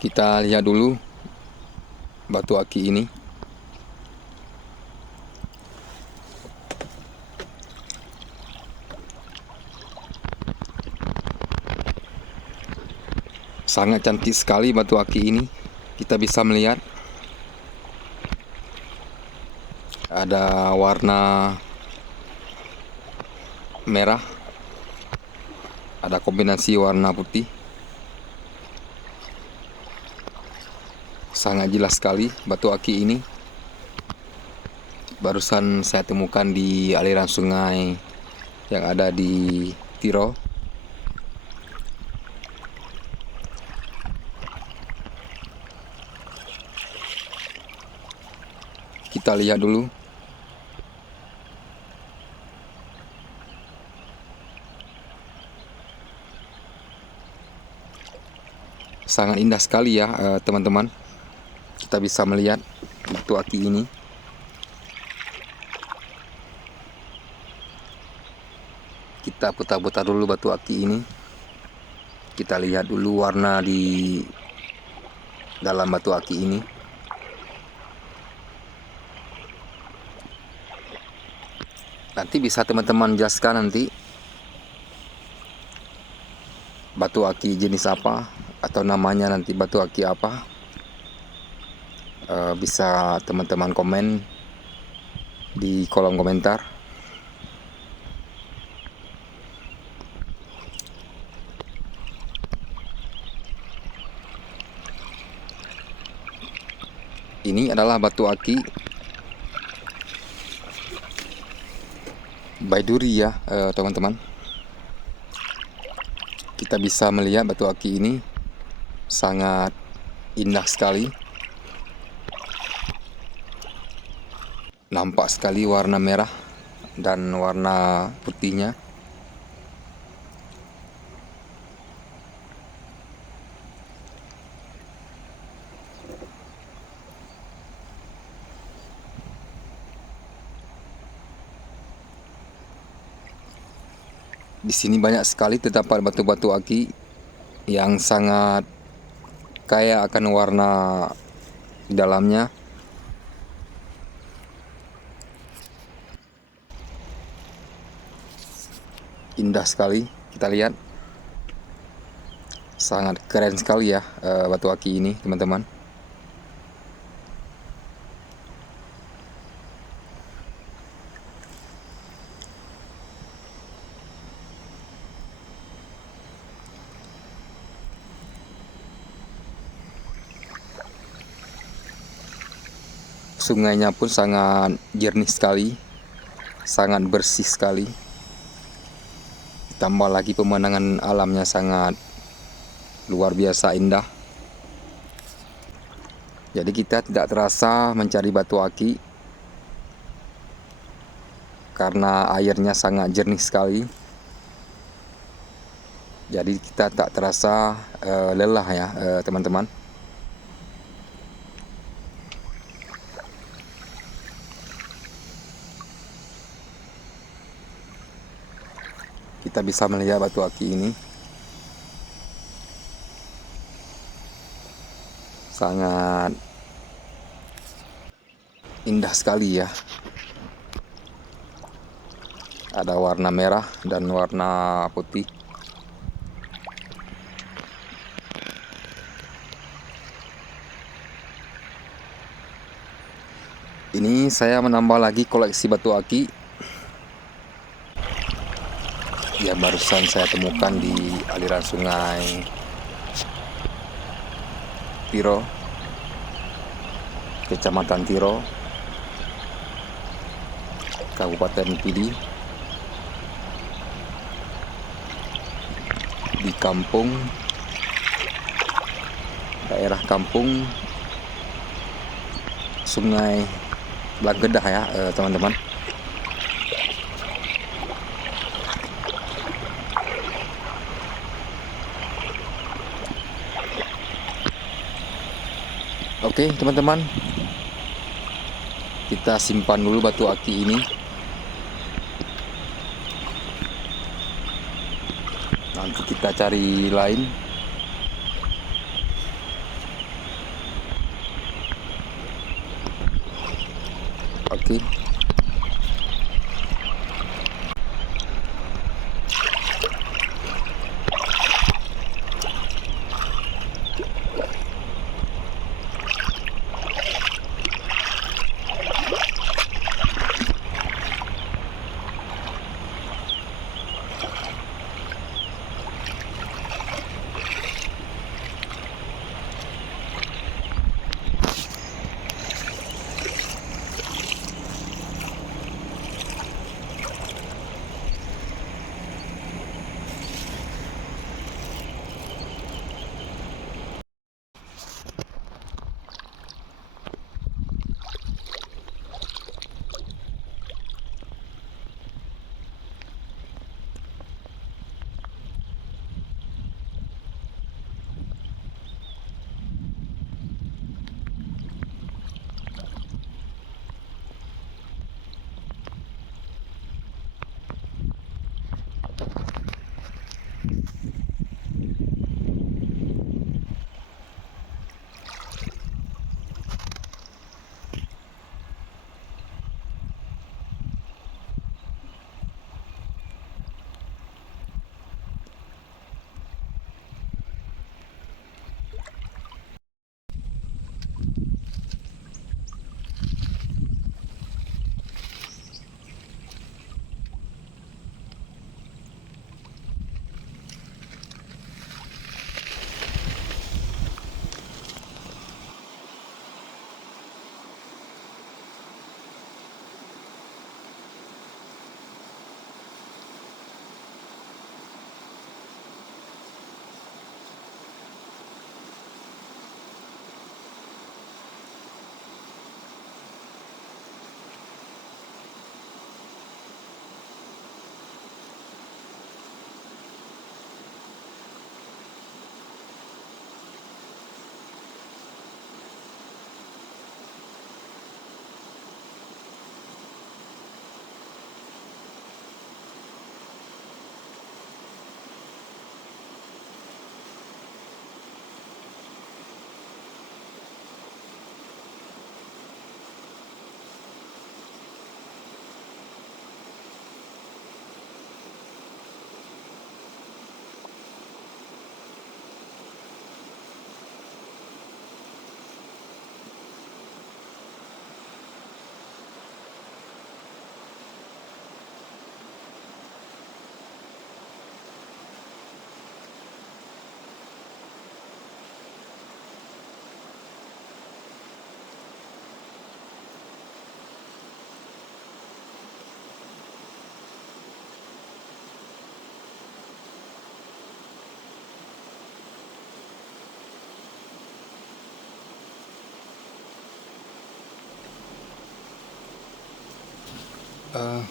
Kita lihat dulu batu aki ini. Sangat cantik sekali batu aki ini. Kita bisa melihat ada warna merah, ada kombinasi warna putih. Sangat jelas sekali batu aki ini. Barusan saya temukan di aliran sungai yang ada di Tiro. Kita lihat dulu. Sangat indah sekali ya teman-teman. Kita bisa melihat batu aki ini. Kita putar-putar dulu batu aki ini. Kita lihat dulu warna di dalam batu aki ini. Nanti bisa teman-teman jelaskan nanti batu aki jenis apa atau namanya nanti batu aki apa. Bisa teman-teman komen di kolom komentar. Ini adalah batu aki Baiduri ya teman-teman. Kita bisa melihat batu aki ini sangat indah sekali. Nampak sekali warna merah dan warna putihnya. Di sini banyak sekali terdapat batu-batu aki yang sangat kaya akan warna di dalamnya. Indah sekali, kita lihat. Sangat keren sekali ya batu aki ini teman-teman. Sungainya pun sangat jernih sekali, sangat bersih sekali. Tambah lagi pemandangan alamnya sangat luar biasa indah. Jadi kita tidak terasa mencari batu aki karena airnya sangat jernih sekali. Jadi kita tak terasa lelah ya teman-teman. Kita bisa melihat batu aki ini sangat indah sekali ya. Ada warna merah dan warna putih. Ini saya menambah lagi koleksi batu aki yang barusan saya temukan di aliran sungai Tiro, Kecamatan Tiro, Kabupaten Pidi, di kampung, daerah kampung Sungai Blanggedah ya teman-teman. Oke teman-teman, kita simpan dulu batu aki ini. Nanti kita cari lain. Oke.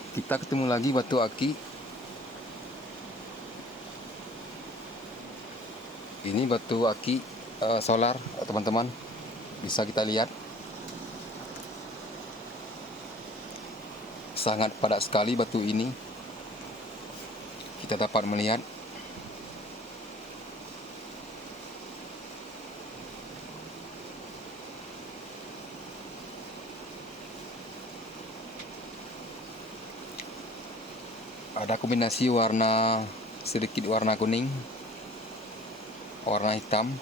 Kita ketemu lagi batu aki. Ini batu aki solar, teman-teman. Bisa kita lihat. Sangat padat sekali batu ini. Kita dapat melihat ada kombinasi warna, sedikit warna kuning, warna hitam.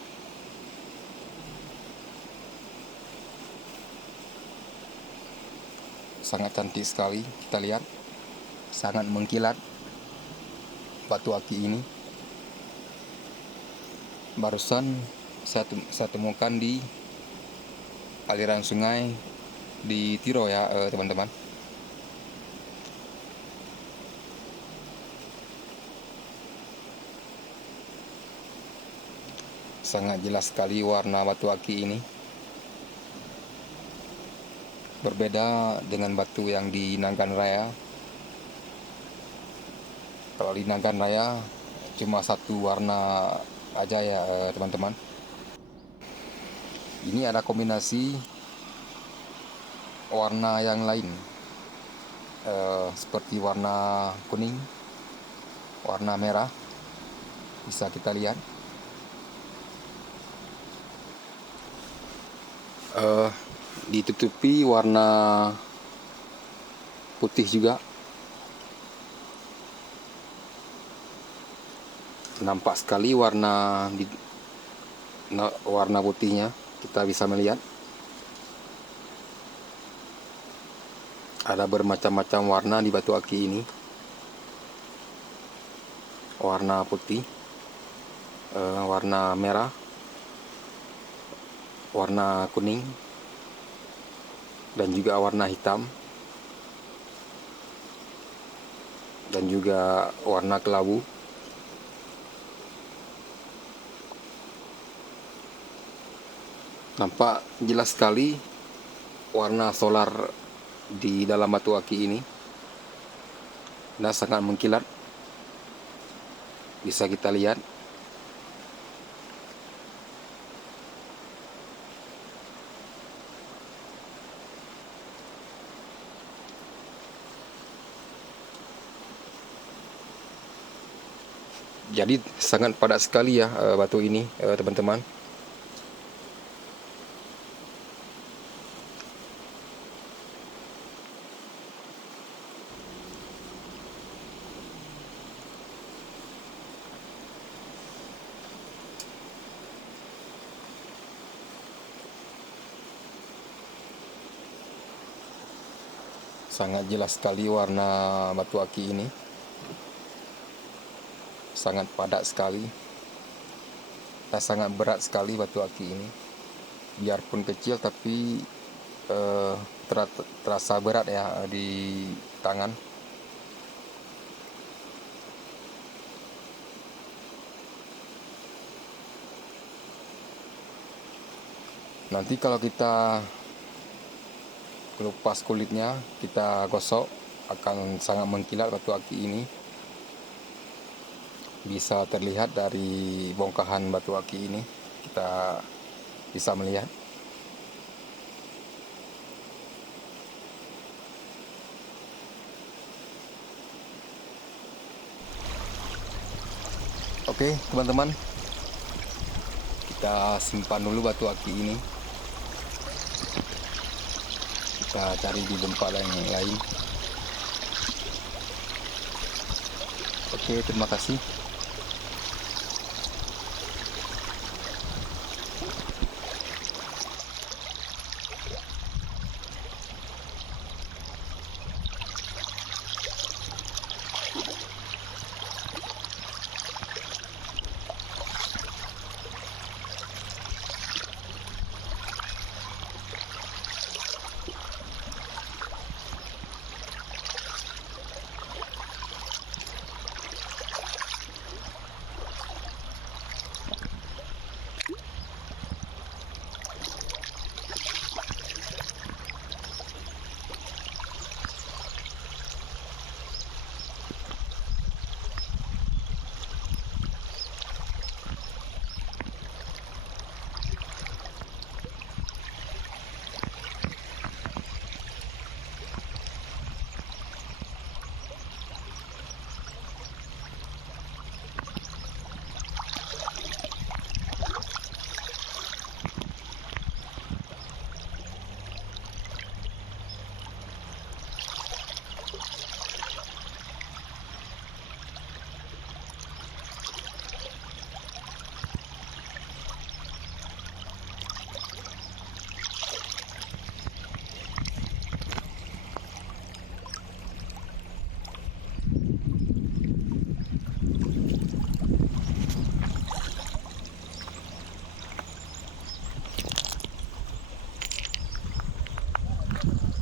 Sangat cantik sekali, kita lihat. Sangat mengkilat batu aki ini. Barusan saya temukan di aliran sungai di Tiro ya, teman-teman. Sangat jelas sekali warna batu aki ini. Berbeda dengan batu yang di Nagan Raya. Kalau di Nagan Raya cuma satu warna aja ya, teman-teman. Ini ada kombinasi warna yang lain, seperti warna kuning, warna merah. Bisa kita lihat. Ditutupi warna putih juga. Nampak sekali warna putihnya, kita bisa melihat ada bermacam-macam warna di batu aki ini. Warna putih, warna merah, warna kuning, dan juga warna hitam, dan juga warna kelabu. Nampak jelas sekali warna solar di dalam batu aki ini, dan sangat mengkilat, bisa kita lihat. Jadi sangat padat sekali ya batu ini, teman-teman. Sangat jelas sekali warna batu aki ini, sangat padat sekali dan sangat berat sekali batu aki ini. Biarpun kecil tapi terasa berat ya di tangan. Nanti kalau kita lepas kulitnya, kita gosok, akan sangat mengkilat batu aki ini. Bisa terlihat dari bongkahan batu aki ini, kita bisa melihat. Oke teman-teman, kita simpan dulu batu aki ini. Kita cari di tempat yang lain. Oke, terima kasih.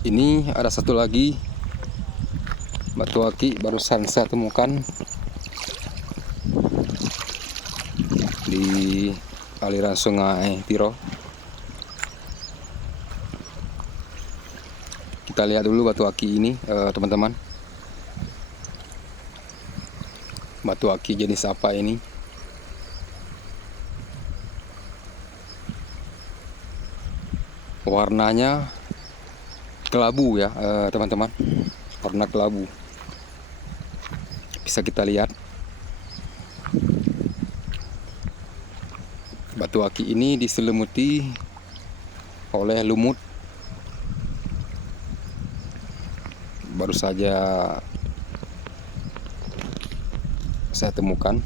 Ini ada satu lagi batu aki barusan saya temukan di aliran sungai Tiro. Kita lihat dulu batu aki ini, teman-teman. Batu aki jenis apa ini? Warnanya kelabu ya, teman-teman. Warna kelabu. Bisa kita lihat. Batu aki ini diselimuti oleh lumut baru saja saya temukan.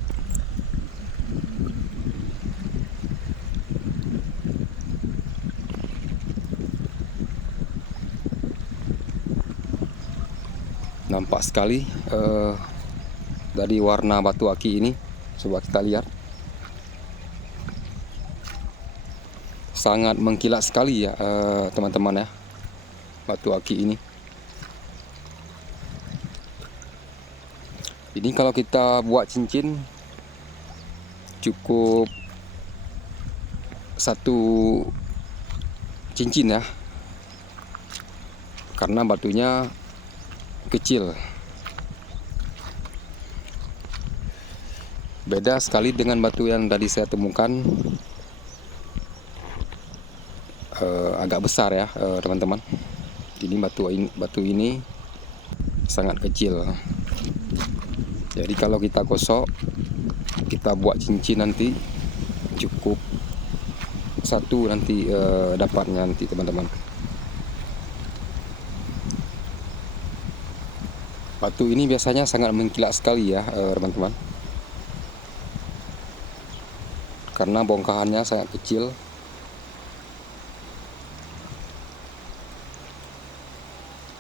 Nampak sekali dari warna batu aki ini. Coba kita lihat, sangat mengkilat sekali ya teman-teman ya, batu aki ini. Ini kalau kita buat cincin cukup satu cincin ya, karena batunya kecil. Beda sekali dengan batu yang tadi saya temukan, agak besar ya teman-teman. Ini batu ini sangat kecil. Jadi kalau kita gosok, kita buat cincin nanti cukup satu nanti dapatnya nanti teman-teman. Batu ini biasanya sangat mengkilat sekali ya teman-teman, karena bongkahannya sangat kecil.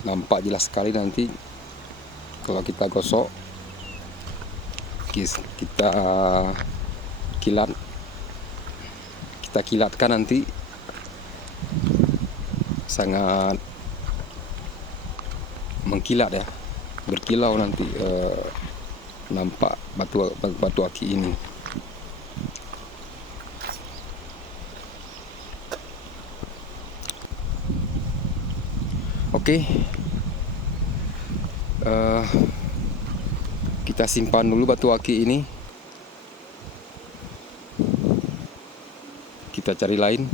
Nampak jelas sekali nanti kalau kita gosok, kita kilatkan nanti sangat mengkilat ya, berkilau nanti nampak batu aki ini. Oke, kita simpan dulu batu aki ini, kita cari lain.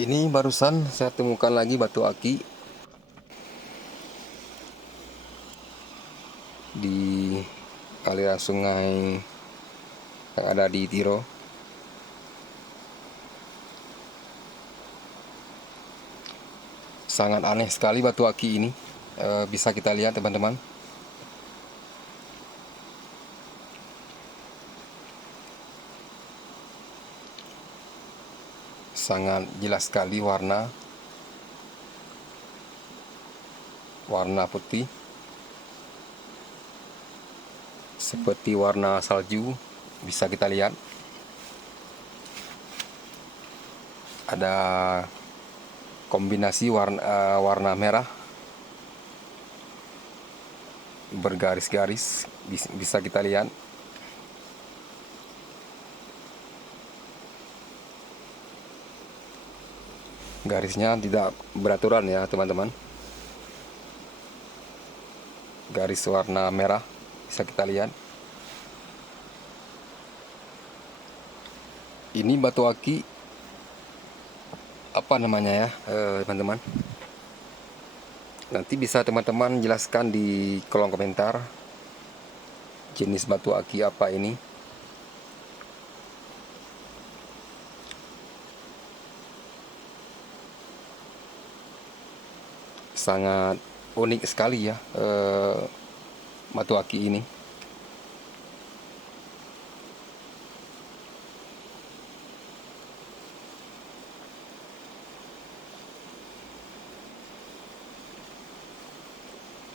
Ini barusan saya temukan lagi batu aki di aliran sungai yang ada di Tiro. Sangat aneh sekali batu aki ini, bisa kita lihat teman-teman. Sangat jelas sekali warna putih, seperti warna salju. Bisa kita lihat ada kombinasi warna merah bergaris-garis, bisa kita lihat. Garisnya tidak beraturan ya teman-teman. Garis warna merah bisa kita lihat. Ini batu aki apa namanya ya teman-teman. Nanti bisa teman-teman jelaskan di kolom komentar jenis batu aki apa ini. Sangat unik sekali ya batu aki ini.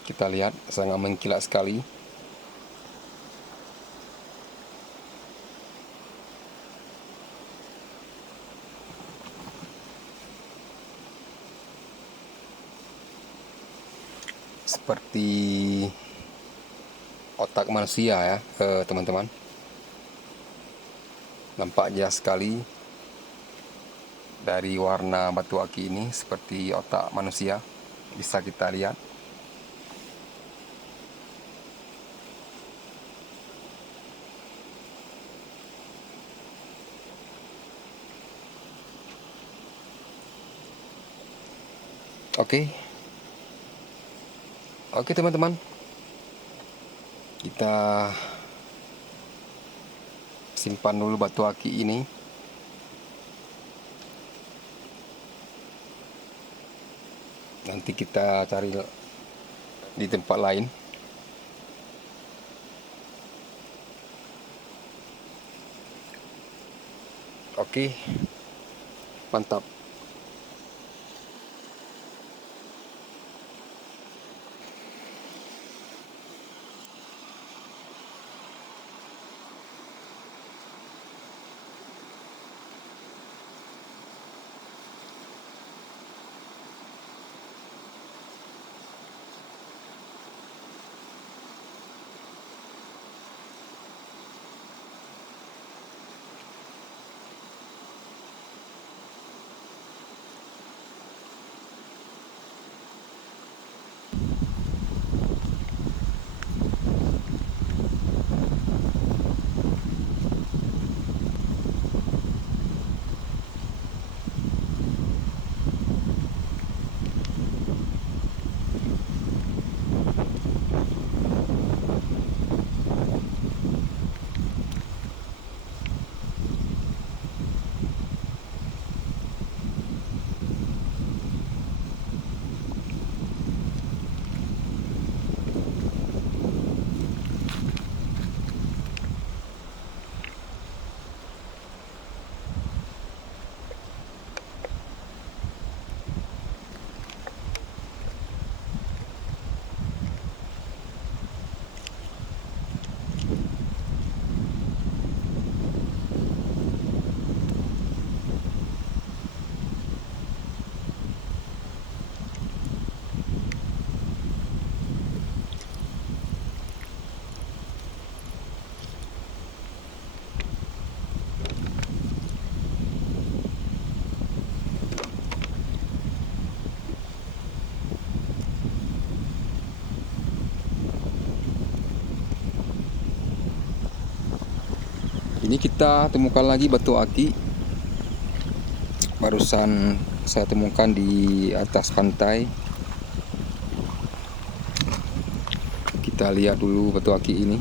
Kita lihat sangat mengkilat sekali. Seperti otak manusia ya teman-teman. Nampak jelas sekali dari warna batu aki ini seperti otak manusia, bisa kita lihat. Oke teman-teman, kita simpan dulu batu aki ini. Nanti kita cari di tempat lain. Oke, mantap. Ini kita temukan lagi batu aki. Barusan saya temukan di atas pantai. Kita lihat dulu batu aki ini.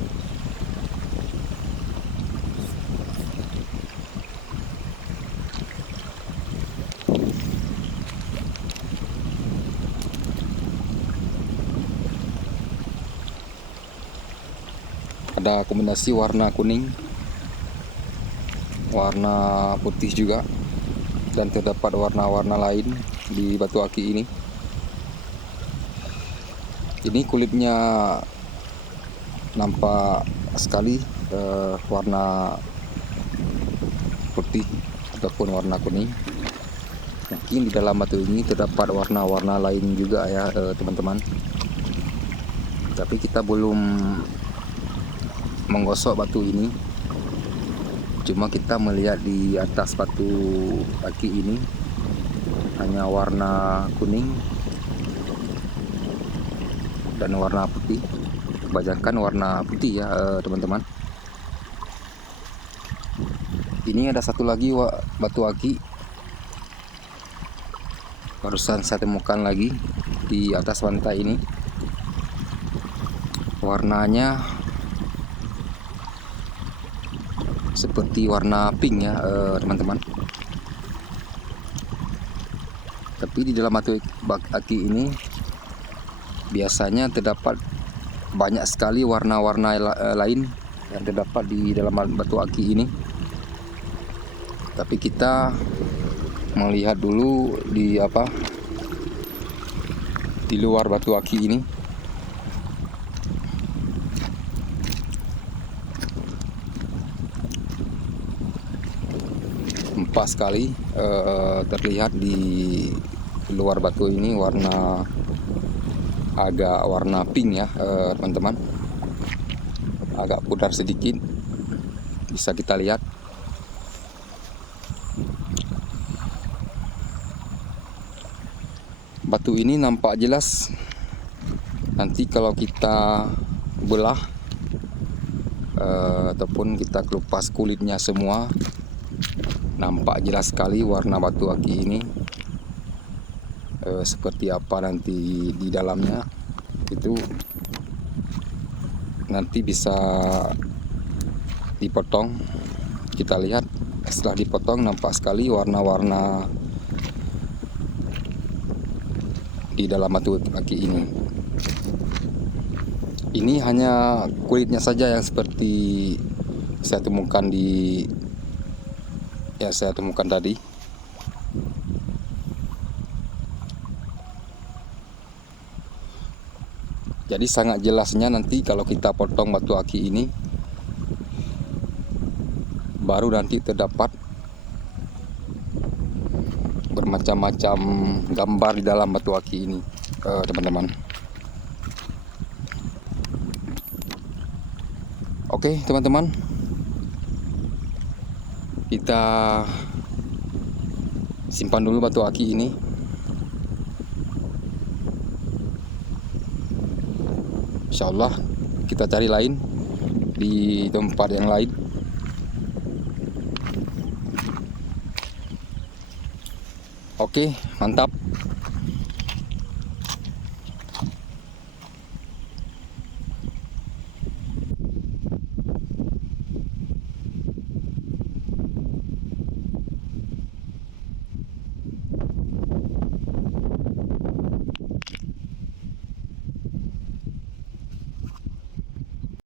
Ada kombinasi warna kuning, warna putih juga, dan terdapat warna-warna lain di batu aki ini. Ini kulitnya nampak sekali warna putih ataupun warna kuning. Mungkin di dalam batu ini terdapat warna-warna lain juga ya teman-teman. Tapi kita belum menggosok batu ini. Cuma kita melihat di atas batu aki ini hanya warna kuning dan warna putih. Kebanyakan warna putih ya teman-teman. Ini ada satu lagi batu aki, barusan saya temukan lagi di atas pantai ini. Warnanya seperti warna pink ya teman-teman. Tapi di dalam batu aki ini biasanya terdapat banyak sekali warna-warna lain yang terdapat di dalam batu aki ini. Tapi kita melihat dulu di luar batu aki ini. Empat sekali terlihat di luar batu ini agak warna pink ya teman-teman, agak pudar sedikit, bisa kita lihat. Batu ini nampak jelas nanti kalau kita belah ataupun kita kelupas kulitnya semua, nampak jelas sekali warna batu aki ini. Seperti apa nanti di dalamnya itu nanti bisa dipotong. Kita lihat setelah dipotong nampak sekali warna-warna di dalam batu aki ini. Ini hanya kulitnya saja yang seperti saya temukan saya temukan tadi. Jadi sangat jelasnya nanti kalau kita potong batu aki ini, baru nanti terdapat bermacam-macam gambar di dalam batu aki ini teman-teman. Oke teman-teman, kita simpan dulu batu aki ini. Insya Allah kita cari lain di tempat yang lain. Oke, mantap.